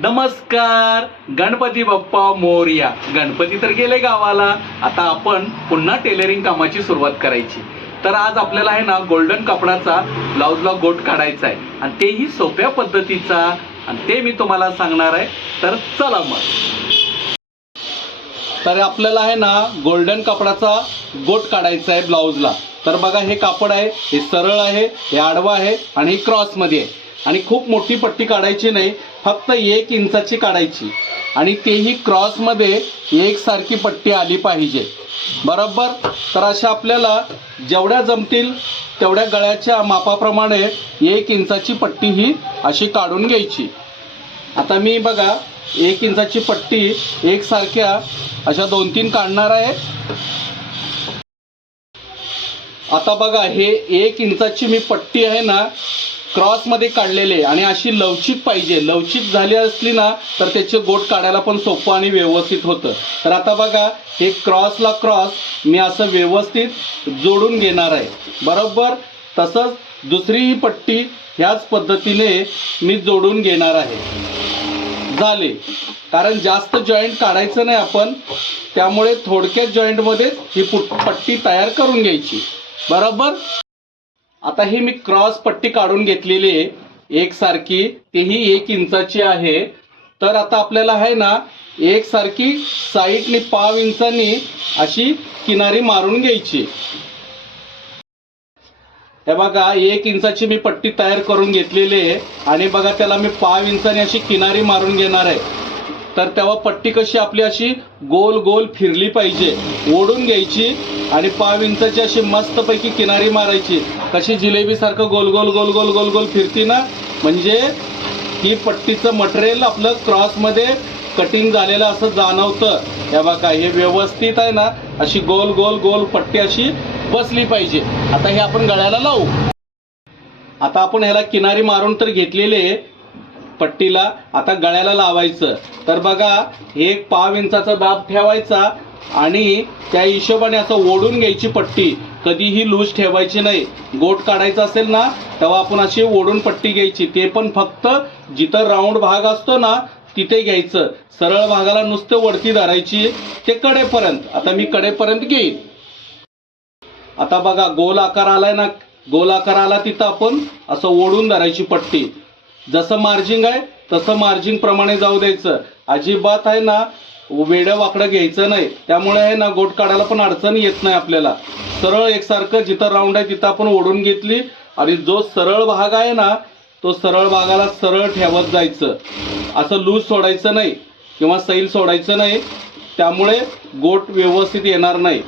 नमस्कार गणपती बाप्पा मोरया. गणपती तर गेले गावाला. आता आपण पुन्हा टेलरिंग कामाची सुरुवात करायची. तर आज आपल्याला आहे ना गोल्डन कापडाचा ब्लाऊजला गोट काढायचा आहे. आणि तेही सोप्या पद्धतीचा. आणि ते मी तुम्हाला सांगणार आहे. तर चला मग. तर आपल्याला आहे ना गोल्डन कापडाचा गोट काढायचा आहे ब्लाऊजला तर बघा हे कापड आहे. हे सरळ आहे. हे आडवा आहे. आणि हे क्रॉसमध्ये आहे. आणि खूप मोठी पट्टी काढायची नाही. फक्त एक इंचाची काढायची. आणि तेही क्रॉसमध्ये एकसारखी पट्टी आली पाहिजे. बरोबर? तर अशा आपल्याला जेवढ्या जमतील तेवढ्या गळ्याच्या मापाप्रमाणे एक इंचाची पट्टी ही अशी काढून घ्यायची. आता मी बघा एक इंचाची पट्टी एकसारख्या अशा दोन तीन काढणार आहे. आता बघा हे एक इंचाची मी पट्टी आहे ना क्रॉसमध्ये काढलेले आणि अशी लवचिक पाहिजे. लवचिक झाली असली ना तर त्याचे गोट काढायला पण सोपं आणि व्यवस्थित होतं. तर आता बघा हे क्रॉसला क्रॉस मी असं व्यवस्थित जोडून घेणार आहे. बरोबर? तसंच दुसरी पट्टी ह्याच पद्धतीने मी जोडून घेणार आहे. झाले. कारण जास्त जॉईंट काढायचं नाही आपण त्यामुळे थोडक्यात जॉईंटमध्येच ही पुट- पट्टी तयार करून घ्यायची. बरोबर? आता ही मी क्रॉस पट्टी काढून घेतलेली आहे. एकसारखी तेही एक इंचाची आहे. तर आता आपल्याला आहे ना एकसारखी साईडनी पाव इंचानी अशी किनारी मारून घ्यायची. हे बघा एक इंचाची मी पट्टी तयार करून घेतलेली आहे. आणि बघा त्याला मी पाव इंचाने अशी किनारी मारून घेणार आहे. तर तेव्हा पट्टी कशी आपली अशी गोल गोल फिरली पाहिजे ओढून घ्यायची. आणि पाव इंचाची अशी मस्तपैकी किनारी मारायची. कशी जिलेबीसारखं गोल गोल गोल गोल गोल गोल फिरती ना? म्हणजे ही पट्टीचं मटेरियल आपलं क्रॉसमध्ये कटिंग झालेलं असं जाणवतं. हे बघा हे व्यवस्थित आहे ना? अशी गोल गोल गोल पट्टी अशी बसली पाहिजे. आता हे आपण गळ्याला लावू. आता आपण ह्याला किनारी मारून तर घेतलेले आहे पट्टीला. आता गळ्याला लावायचं. तर बघा एक पाव इंचाचा दाब ठेवायचा. आणि त्या हिशोबाने असं ओढून घ्यायची पट्टी. कधीही लूज ठेवायची नाही. गोट काढायचा असेल ना तेव्हा आपण अशी ओढून पट्टी घ्यायची. ते पण फक्त जिथं राऊंड भाग असतो ना तिथे घ्यायचं. सरळ भागाला नुसतं वरती धरायची. ते कडेपर्यंत. आता मी कडेपर्यंत घेईन. आता बघा गोल आकार आलाय ना गोल आकार आला तिथं आपण असं ओढून धरायची पट्टी. जसं मार्जिंग आहे तसं मार्जिंग प्रमाणे जाऊ द्यायचं. अजिबात आहे ना वेडं वाकडं घ्यायचं नाही. त्यामुळे आहे ना गोट काढायला पण अडचण येत नाही आपल्याला. सरळ एकसारखं जिथं राऊंड आहे तिथं आपण ओढून घेतली आणि जो सरळ भाग आहे ना तो सरळ भागाला सरळ ठेवत जायचं. असं लूज सोडायचं नाही किंवा सैल सोडायचं नाही. त्यामुळे गोट व्यवस्थित येणार नाही.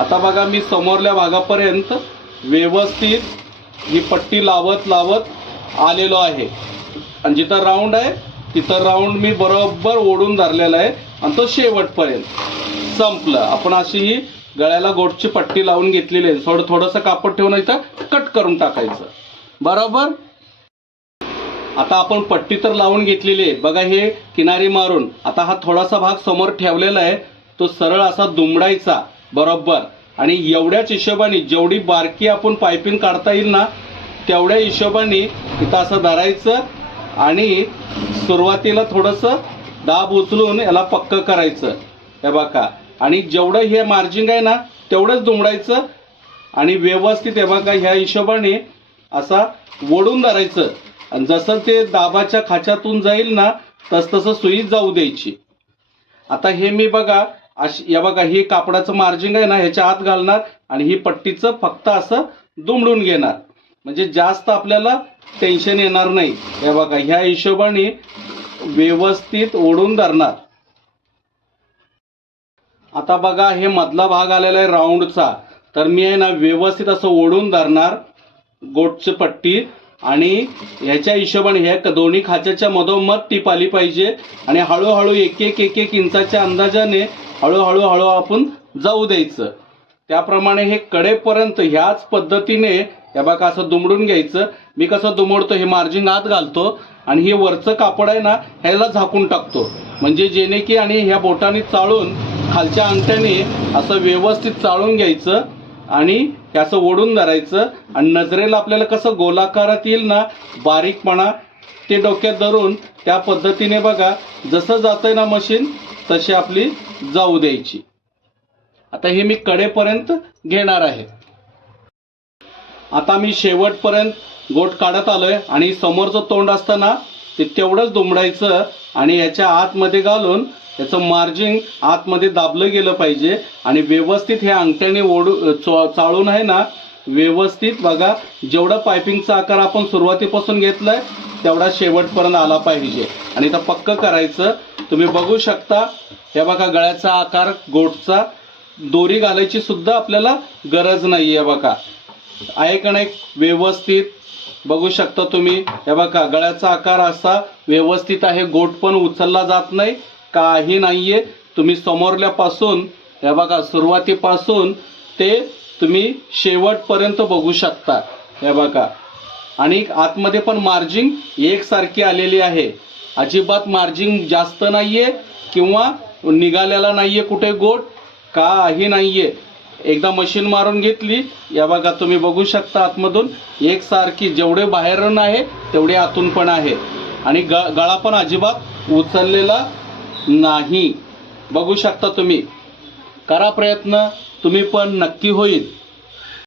आता बघा मी समोरल्या भागापर्यंत व्यवस्थित ही पट्टी लावत लावत आलेलो आहे. आणि जिथं राऊंड आहे तिथं राऊंड मी बरोबर ओढून धरलेला आहे. आणि तो शेवटपर्यंत. संपलं. आपण अशी ही गळ्याला गोटची पट्टी लावून घेतलेली आहे. थोडं थोडंसं कापड ठेवून इथं कट करून टाकायचं. बरोबर? आता आपण पट्टी तर लावून घेतलेली आहे. बघा हे किनारी मारून. आता हा थोडासा भाग समोर ठेवलेला आहे. तो सरळ असा दुमडायचा. बरोबर? आणि एवढ्याच हिशोबाने जेवढी बारकी आपण पायपिंग काढता येईल ना तेवढ्या हिशोबाने इथं असं धरायचं आणि सुरुवातीला थोडंसं दाब उचलून याला पक्क करायचं. हे बघा. आणि जेवढं हे मार्जिंग आहे ना तेवढंच दुमडायचं. आणि व्यवस्थित हे बघा ह्या हिशोबाने असा ओढून धरायचं. आणि जसं ते दाबाच्या खाच्यातून जाईल ना तस तसं सुई जाऊ द्यायची. आता हे मी बघा अशी या बघा हे कापडाचं मार्जिंग आहे ना ह्याच्या आत घालणार आणि ही पट्टीचं फक्त असं दुमडून घेणार. म्हणजे जास्त आपल्याला टेन्शन येणार नाही. हे बघा ह्या हिशोबाने व्यवस्थित ओढून धरणार. आता बघा हे मधला भाग आलेला आहे राऊंडचा तर मी आहे ना व्यवस्थित असं ओढून धरणार गोटची पट्टी आणि ह्याच्या हिशोबाने ह्या दोन्ही खाच्याच्या मधोमध टीप आली पाहिजे आणि हळूहळू एक एक एक एक इंचाच्या अंदाजाने हळूहळू हळू आपण जाऊ द्यायचं. त्याप्रमाणे हे कडेपर्यंत ह्याच पद्धतीने हे बघा असं दुमडून घ्यायचं. मी कसं दुमडतो हे मार्जिन आत घालतो आणि हे वरचं कापड आहे ना ह्याला झाकून टाकतो. म्हणजे जेणे की आणि ह्या बोटाने चाळून खालच्या अंगठ्याने असं व्यवस्थित चाळून घ्यायचं आणि हे असं ओढून धरायचं. आणि नजरेला आपल्याला कसं गोलाकारात येईल ना बारीकपणा ते डोक्यात धरून त्या पद्धतीने बघा जसं जातंय ना मशीन तशी आपली जाऊ द्यायची. आता हे मी कडेपर्यंत घेणार आहे. आता मी शेवटपर्यंत गोट काढत आलोय आणि समोरचं तोंड असतं ना ते तेवढंच दुमडायचं आणि याच्या आतमध्ये घालून याचं मार्जिन आतमध्ये दाबलं गेलं पाहिजे. आणि व्यवस्थित हे अंगठ्याने ओढू चो- चाळून आहे ना व्यवस्थित बघा जेवढं पायपिंगचा आकार आपण सुरुवातीपासून घेतलाय तेवढा शेवटपर्यंत आला पाहिजे. आणि तर पक्क करायचं. तुम्ही बघू शकता हे बघा गळ्याचा आकार गोटचा दोरी घालायची सुद्धा आपल्याला गरज नाही आहे बघा. आहे का नाही व्यवस्थित? बघू शकता तुम्ही. हे बघा गळ्याचा आकार असा व्यवस्थित आहे. गोट पण उचलला जात नाही. काही नाही आहे तुम्ही समोरल्यापासून हे बघा सुरुवातीपासून ते तुम्ही शेवटपर्यंत बघू शकता. हे बघा. आणि आतमध्ये पण मार्जिंग एकसारखी आलेली आहे. अजिबात मार्जिंग जास्त नाही आहे किंवा निघालेला नाही आहे कुठे गोट. काही आहे एकदा मशीन मारून घेतली. या बघा तुम्ही बघू शकता आतमधून. एकसारखी जेवढे बाहेरून आहे तेवढे आतून पण आहे. आणि ग गळा पण अजिबात उचललेला नाही. बघू शकता तुम्ही. करा प्रयत्न तुम्ही पण नक्की होईल.